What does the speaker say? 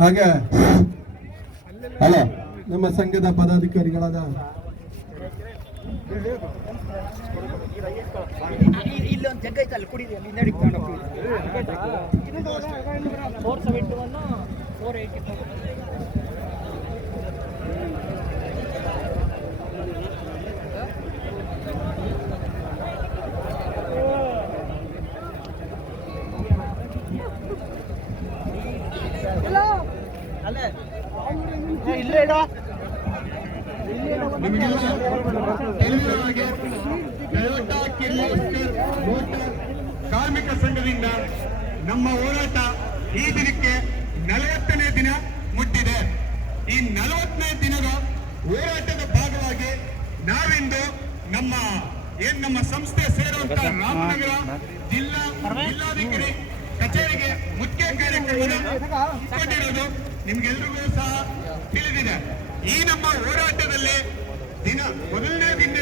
ಹಾಗೆ ಅಲ್ಲ ನಮ್ಮ ಸಂಘದ ಪದಾಧಿಕಾರಿಗಳಾದ ಕಾರ್ಮಿಕ ಸಂಘದಿಂದ ನಮ್ಮ ಹೋರಾಟ ಈ ದಿನಕ್ಕೆ 40ನೇ ದಿನ ಮುಟ್ಟಿದೆ. ಈ 40ನೇ ದಿನದ ಹೋರಾಟದ ಭಾಗವಾಗಿ ನಾವಿಂದು ನಮ್ಮ ಸಂಸ್ಥೆ ಸೇರುವಂತ ರಾಮನಗರ ಜಿಲ್ಲಾಧಿಕಾರಿ ಕಚೇರಿಗೆ ಮುಖ್ಯ ಕಾರ್ಯಕ್ರಮದ ಕೊಂಡಿರೋದು ನಿಮ್ಗೆಲ್ರಿಗೂ ಸಹ ತಿಳಿದಿದೆ. ಈ ನಮ್ಮ ಹೋರಾಟದಲ್ಲಿ ಮೊದಲನೇ ದಿನ